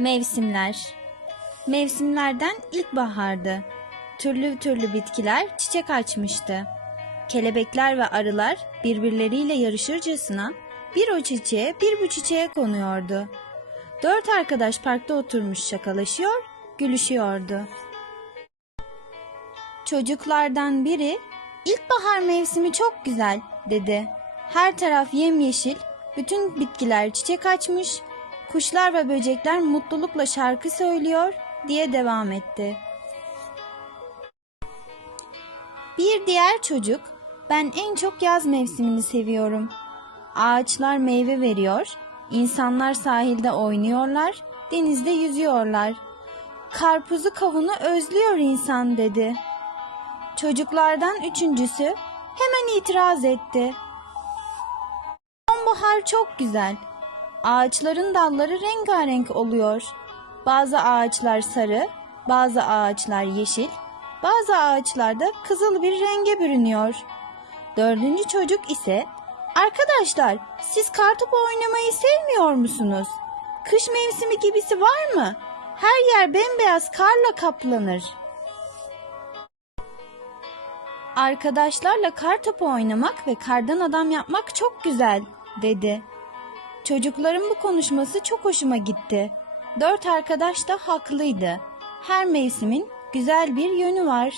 Mevsimler Mevsimlerden ilkbahardı. Türlü türlü bitkiler çiçek açmıştı. Kelebekler ve arılar birbirleriyle yarışırcasına bir o çiçeğe bir bu çiçeğe konuyordu. Dört arkadaş parkta oturmuş şakalaşıyor, gülüşüyordu. Çocuklardan biri ilkbahar mevsimi çok güzel dedi. Her taraf yemyeşil, bütün bitkiler çiçek açmış, kuşlar ve böcekler mutlulukla şarkı söylüyor diye devam etti. Bir diğer çocuk, ben en çok yaz mevsimini seviyorum. Ağaçlar meyve veriyor, insanlar sahilde oynuyorlar, denizde yüzüyorlar. Karpuzu kavunu özlüyor insan dedi. Çocuklardan üçüncüsü hemen itiraz etti. Sonbahar çok güzel. Ağaçların dalları rengarenk oluyor. Bazı ağaçlar sarı, bazı ağaçlar yeşil, bazı ağaçlar da kızıl bir renge bürünüyor. Dördüncü çocuk ise, arkadaşlar siz kartopu oynamayı sevmiyor musunuz? Kış mevsimi gibisi var mı? Her yer bembeyaz karla kaplanır. Arkadaşlarla kar topu oynamak ve kardan adam yapmak çok güzel, dedi. Çocukların bu konuşması çok hoşuma gitti. Dört arkadaş da haklıydı. Her mevsimin güzel bir yönü var.